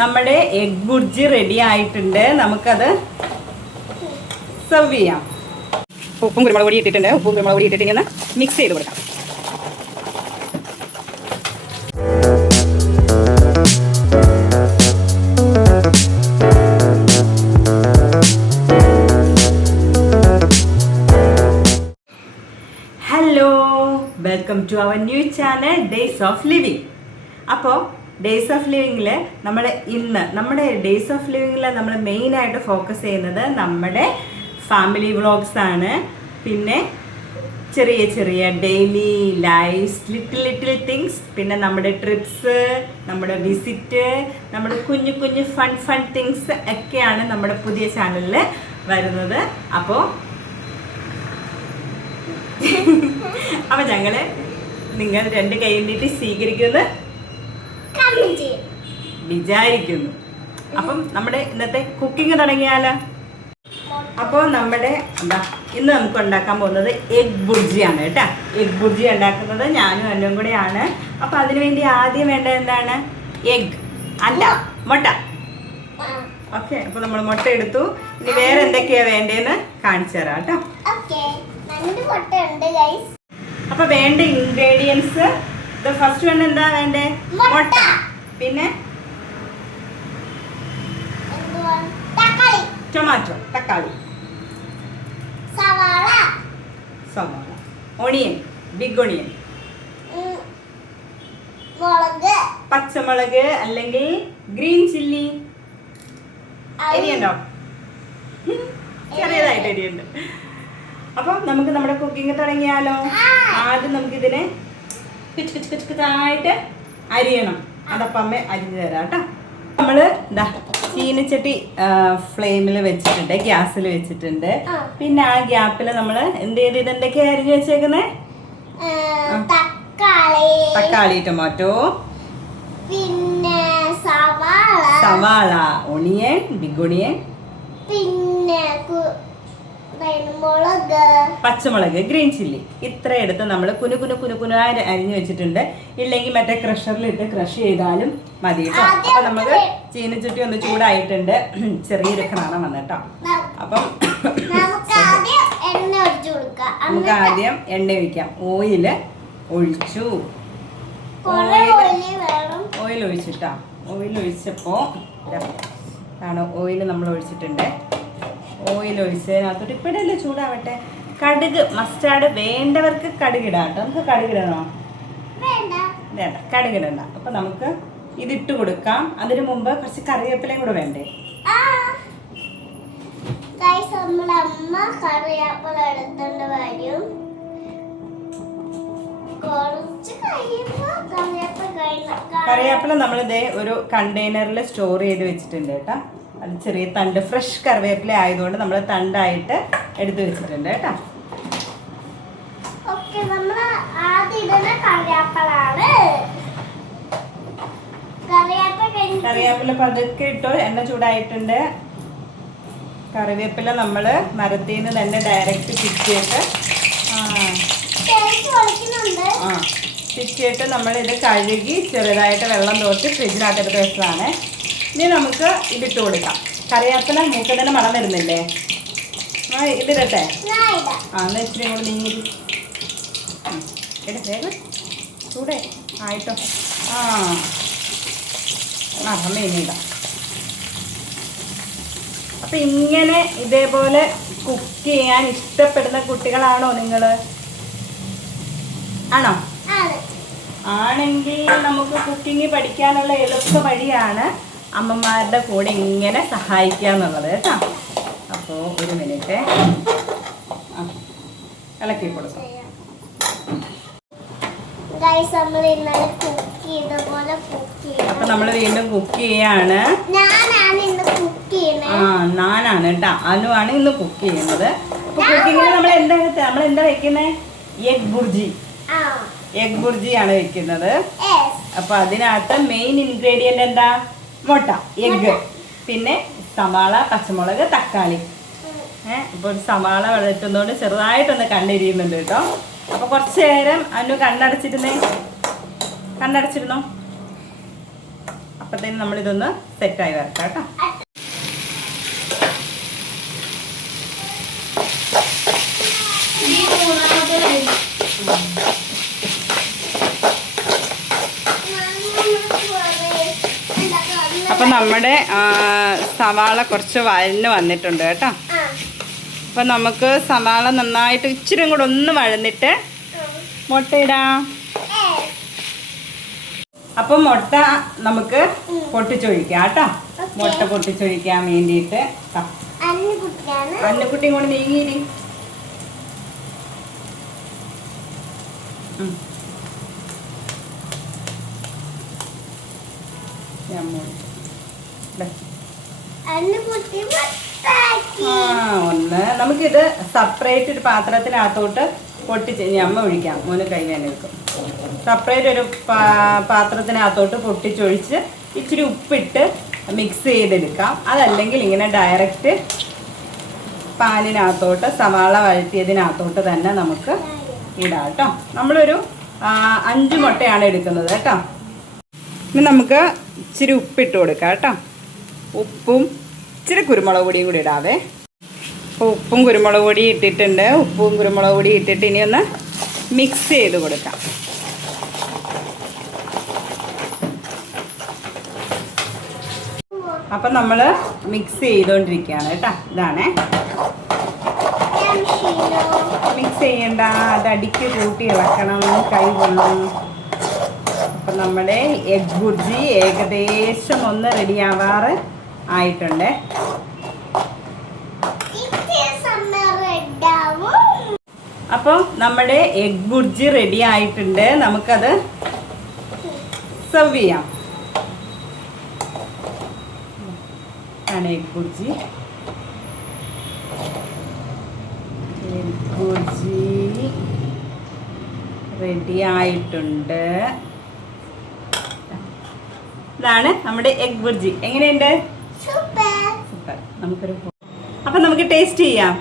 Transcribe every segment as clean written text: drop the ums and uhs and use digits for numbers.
നമ്മുടെ egg bhurji ready ആയിട്ടുണ്ട്. നമുക്കത് സെർവ് ചെയ്യാം. ഉപ്പും കുരുമുളക് പൊടി ഇട്ടിട്ടുണ്ട്. ഉപ്പും കുരുമുളക് പൊടി ഇട്ടിട്ട് ഇങ്ങനെ മിക്സ് ചെയ്ത് കൊടുക്കാം. Hello, welcome to our new channel days of living. അപ്പോൾ ഡേയ്സ് ഓഫ് ലിവിങ്ങിൽ നമ്മുടെ ഡേയ്സ് ഓഫ് ലിവിങ്ങിൽ നമ്മൾ മെയിനായിട്ട് ഫോക്കസ് ചെയ്യുന്നത് നമ്മുടെ ഫാമിലി വ്ളോഗ്സ് ആണ്. പിന്നെ ചെറിയ ചെറിയ ഡെയിലി ലൈഫ്സ്, ലിറ്റിൽ തിങ്സ്, പിന്നെ നമ്മുടെ ട്രിപ്സ്, നമ്മുടെ വിസിറ്റ്, നമ്മുടെ കുഞ്ഞു കുഞ്ഞു ഫൺ തിങ്സ് ഒക്കെയാണ് നമ്മുടെ പുതിയ ചാനലിൽ വരുന്നത്. അപ്പോൾ ഞങ്ങള് നിങ്ങൾ രണ്ട് കൈ നീട്ടി സ്വീകരിക്കുമെന്ന് വിചാരിക്കുന്നു. അപ്പം നമ്മുടെ ഇന്നത്തെ കുക്കിംഗ് തുടങ്ങിയാലോ? അപ്പോൾ നമ്മുടെ ഇന്ന് നമുക്ക് ഉണ്ടാക്കാൻ പോകുന്നത് എഗ് ബുർജിയാണ് കേട്ടോ. എഗ് ബുർജി ഉണ്ടാക്കുന്നത് ഞാനും എല്ലാം കൂടെയാണ്. അപ്പം അതിനുവേണ്ടി ആദ്യം വേണ്ടത് എന്താണ്? എഗ് അല്ല, മുട്ട. ഓക്കെ, അപ്പോൾ നമ്മൾ മുട്ട എടുത്തു. ഇനി വേറെ എന്തൊക്കെയാ വേണ്ടതെന്ന് കാണിച്ചു തരാം കേട്ടോ. അപ്പൊ വേണ്ട ഇൻഗ്രീഡിയൻസ്, ഫസ്റ്റ് വേണ്ട എന്താ വേണ്ടേ? മുട്ട. പിന്നെ ടൊമാറ്റോ, തക്കാളി, സവാള, ഓണിയൻ, ബിഗ് ഓണിയൻ, പച്ചമുളക് അല്ലെങ്കിൽ ഗ്രീൻ ചില്ലി. എരിയുണ്ടോ? ചെറിയതായിട്ട് എരിയുണ്ട്. അപ്പോൾ നമുക്ക് നമ്മുടെ കുക്കിംഗ് തുടങ്ങിയാലോ? ആദ്യം നമുക്കിതിനെ പിച്ച് അരിയണം. അതപ്പം അമ്മ അരിഞ്ഞു തരാം കേട്ടോ. നമ്മൾ ചീനച്ചട്ടി ഫ്ലെയിമിൽ വെച്ചിട്ടുണ്ട്, ഗ്യാസിൽ വെച്ചിട്ടുണ്ട്. പിന്നെ ആ ഗ്യാപ്പിൽ നമ്മൾ എന്ത് ചെയ്ത് ഇതെന്തൊക്കെയാ അരിഞ്ഞു വെച്ചേക്കുന്നത്? തക്കാളി, ടൊമാറ്റോ, പിന്നെ സവാള, ഒണിയൻ, ബിഗ് ഒണിയൻ, പിന്നെ പച്ചമുളക്, ഗ്രീൻ ചില്ലി. ഇത്ര എടുത്ത് നമ്മൾ കുനുകുനായി അരിഞ്ഞു വെച്ചിട്ടുണ്ട്. ഇല്ലെങ്കിൽ മറ്റേ ക്രഷറിലിട്ട് ക്രഷ് ചെയ്താലും മതി കേട്ടോ. അപ്പൊ നമുക്ക് ചീനച്ചട്ടി ഒന്ന് ചൂടായിട്ടുണ്ട്. ചെറിയൊരു കാണാൻ വന്നിട്ടോ. അപ്പം നമുക്ക് ആദ്യം എണ്ണ ഒഴിക്കാം. ഓയിൽ ഒഴിച്ചു. ഓയിൽ ഒഴിച്ചിട്ടാ. ഓയിൽ ഒഴിച്ചപ്പോ ഓയിൽ നമ്മൾ ഒഴിച്ചിട്ടുണ്ട്. ഓയിൽ ഒഴിച്ചതിനകത്തോട്ട് ഇപ്പോഴല്ലേ ചൂടാവട്ടെ. കടുക്, മസ്റ്റാർഡ് വേണ്ടവർക്ക് കടുകിടാം കേട്ടോ. നമുക്ക് കടുകിടണോ? വേണ്ട, കടുകിടണ്ട. അപ്പൊ നമുക്ക് ഇതിട്ട് കൊടുക്കാം. അതിനു മുമ്പ് കുറച്ച് കറിവേപ്പിലയും കൂടെ വേണ്ടേ? കറിവേപ്പില നമ്മളിതേ ഒരു കണ്ടെയ്നറിൽ സ്റ്റോർ ചെയ്ത് വെച്ചിട്ടുണ്ട് കേട്ടോ. അത് ചെറിയ തണ്ട്, ഫ്രഷ് കറിവേപ്പില ആയതുകൊണ്ട് നമ്മൾ തണ്ടായിട്ട് എടുത്ത് വെച്ചിട്ടുണ്ട് കേട്ടോ. കറിവേപ്പില പതുക്കെ ഇട്ടോ. എണ്ണ ചൂടായിട്ടുണ്ട്. കറിവേപ്പില നമ്മൾ മരത്തിൽ നിന്ന് തന്നെ ഡയറക്റ്റ് പിച്ചിട്ട് നമ്മളിത് കഴുകി ചെറുതായിട്ട് വെള്ളം തോർത്ത് ഫ്രിഡ്ജിനകത്ത് എടുത്ത് വെച്ചതാണ്. ഇനി നമുക്ക് ഇതിട്ട് കൊടുക്കാം. കറിവേപ്പില മൂക്കതിന് മണം വരുന്നില്ലേ? ഇതിടട്ടെ. എന്നാ ഇച്ചിരി കൂടെ നീങ്ങി വേഗം ചൂടേ ആയിട്ടോ. അമ്മ ഇനിയിടാം. അപ്പം ഇങ്ങനെ ഇതേപോലെ കുക്ക് ചെയ്യാൻ ഇഷ്ടപ്പെടുന്ന കുട്ടികളാണോ നിങ്ങൾ? ആണോ? ആണെങ്കിൽ നമുക്ക് കുക്കിംഗ് പഠിക്കാനുള്ള എളുപ്പ വഴിയാണ് അമ്മമാരുടെ കൂടെ ഇങ്ങനെ സഹായിക്കുക എന്നുള്ളത് കേട്ടോ. അപ്പോൾ ഒരു മിനിറ്റ് ഇളക്കി കൊടുക്കാം. അപ്പൊ നമ്മൾ വീണ്ടും കുക്ക് ചെയ്യാണ്. നാനാണ് കേട്ടോ. അനുവാണ് ഇന്ന് കുക്ക് ചെയ്യുന്നത്. അപ്പൊ കുക്കിങ്ങിന് നമ്മൾ എന്താ വെക്കുന്നത്? എഗ് ബുർജി. എഗ് ബുർജിയാണ് വെക്കുന്നത്. അപ്പൊ അതിനകത്ത് മെയിൻ ഇൻഗ്രീഡിയന്റ് എന്താ? മുട്ട, എഗ്, പിന്നെ സവാള, പച്ചമുളക്, തക്കാളി. ഇപ്പോൾ ഒരു സവാള വെള്ളത്തുന്നതുകൊണ്ട് ചെറുതായിട്ടൊന്ന് കണ്ണെരിയുന്നുണ്ട് കേട്ടോ. അപ്പോൾ കുറച്ച് നേരം അനു കണ്ണടച്ചിരുന്നോ. അപ്പോഴത്തേനും നമ്മളിതൊന്ന് സെറ്റായി വരട്ടെ കേട്ടോ. അപ്പം നമ്മുടെ സവാള കുറച്ച് വഴന്ന് വന്നിട്ടുണ്ട് കേട്ടോ. അപ്പം നമുക്ക് സവാള നന്നായിട്ട് ഇച്ചിരി കൂടെ ഒന്ന് വഴന്നിട്ട് മുട്ടയിടാം. അപ്പം മുട്ട നമുക്ക് പൊട്ടിച്ചൊഴിക്കാം കേട്ടോ. മുട്ട പൊട്ടിച്ചൊഴിക്കാൻ വേണ്ടിയിട്ട് അന്നക്കുട്ടിയും കൊണ്ട് നീങ്ങിയിരി. ഒന്ന് നമുക്കിത് സെപ്പറേറ്റ് ഒരു പാത്രത്തിനകത്തോട്ട് പൊട്ടിച്ച് ഞമ്മ ഒഴിക്കാം. മോന് കൈ വേന വെക്കും. സെപ്പറേറ്റ് ഒരു പാത്രത്തിനകത്തോട്ട് പൊട്ടിച്ചൊഴിച്ച് ഇച്ചിരി ഉപ്പിട്ട് മിക്സ് ചെയ്തെടുക്കാം. അതല്ലെങ്കിൽ ഇങ്ങനെ ഡയറക്റ്റ് പാനിനകത്തോട്ട് സവാള വഴറ്റിയതിനകത്തോട്ട് തന്നെ നമുക്ക് ഇടാം കേട്ടോ. നമ്മളൊരു 5 മുട്ടയാണ് എടുക്കുന്നത് കേട്ടോ. ഇനി നമുക്ക് ഇച്ചിരി ഉപ്പിട്ട് കൊടുക്കാം കേട്ടോ. ഉപ്പും ഇച്ചിരി കുരുമുളക് പൊടിയും കൂടി ഇടാവേ. അപ്പോൾ ഉപ്പും കുരുമുളക് പൊടി ഇട്ടിട്ടുണ്ട്. ഉപ്പും കുരുമുളക് പൊടി ഇട്ടിട്ട് ഇനി ഒന്ന് മിക്സ് ചെയ്ത് കൊടുക്കാം. അപ്പം നമ്മൾ മിക്സ് ചെയ്തുകൊണ്ടിരിക്കുകയാണ് കേട്ടോ. ഇതാണേ മിക്സ് ചെയ്യണ്ട, അത് അടിക്ക് കൂട്ടി ഇളക്കണം, കൈ കൊള്ളും. അപ്പം നമ്മുടെ എഗ് ബുർജി ഏകദേശം ഒന്ന് റെഡിയാവാറ് ആയിട്ടുണ്ട്. അപ്പോൾ നമ്മുടെ എഗ് ബുർജി റെഡി ആയിട്ടുണ്ട്. നമുക്കത് സെർവ് ചെയ്യാം. ആണ് egg bhurji. Egg bhurji ready ആയിട്ടുണ്ട്. ഇതാണ് നമ്മുടെ എഗ് ബുർജി. എങ്ങനെയുണ്ട്? സൂപ്പർ. നമുക്കൊരു അപ്പൊ നമുക്ക് ടേസ്റ്റ് ചെയ്യാം.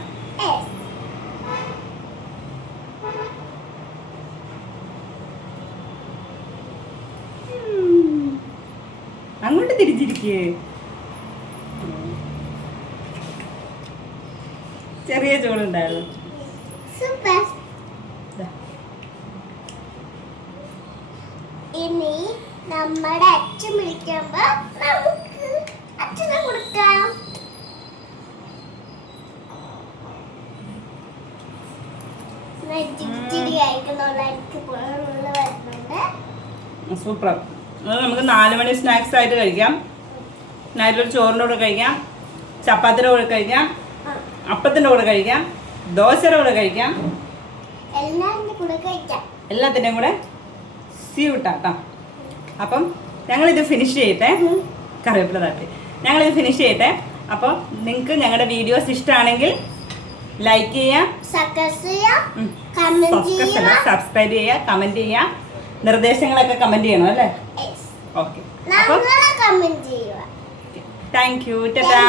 അങ്ങോട്ട് തിരിച്ചിരിക്കേ. ചെറിയ ചൂടുണ്ടായിരുന്നു. ഇനി നമ്മുടെ അച്ഛൻ വിളിക്കുമ്പോ നമുക്ക് അച്ഛനെ കൊടുക്കാം. സൂപ്പർ. അത് നമുക്ക് 4 മണി സ്നാക്സ് ആയിട്ട് കഴിക്കാം. നൈറ്റൊരു ചോറിൻ്റെ കൂടെ കഴിക്കാം, ചപ്പാത്തിൻ്റെ കൂടെ കഴിക്കാം, അപ്പത്തിൻ്റെ കൂടെ കഴിക്കാം, ദോശയുടെ കൂടെ കഴിക്കാം, എല്ലാത്തിൻ്റെയും കൂടെ സീവിട്ടാട്ടോ. അപ്പം ഞങ്ങളിത് ഫിനിഷ് ചെയ്യട്ടെ. കറിവേപ്പില തട്ടി ഞങ്ങളിത് ഫിനിഷ് ചെയ്യട്ടെ. അപ്പോൾ നിങ്ങൾക്ക് ഞങ്ങളുടെ വീഡിയോസ് ഇഷ്ടമാണെങ്കിൽ ലൈക്ക് ചെയ്യുക, സബ്സ്ക്രൈബ് ചെയ്യുക, കമൻറ്റ് ചെയ്യുക. നിർദ്ദേശങ്ങളൊക്കെ കമൻറ്റ് ചെയ്യണം അല്ലേ? ഓക്കെ. അപ്പോൾ താങ്ക് യു. ടാറ്റാ.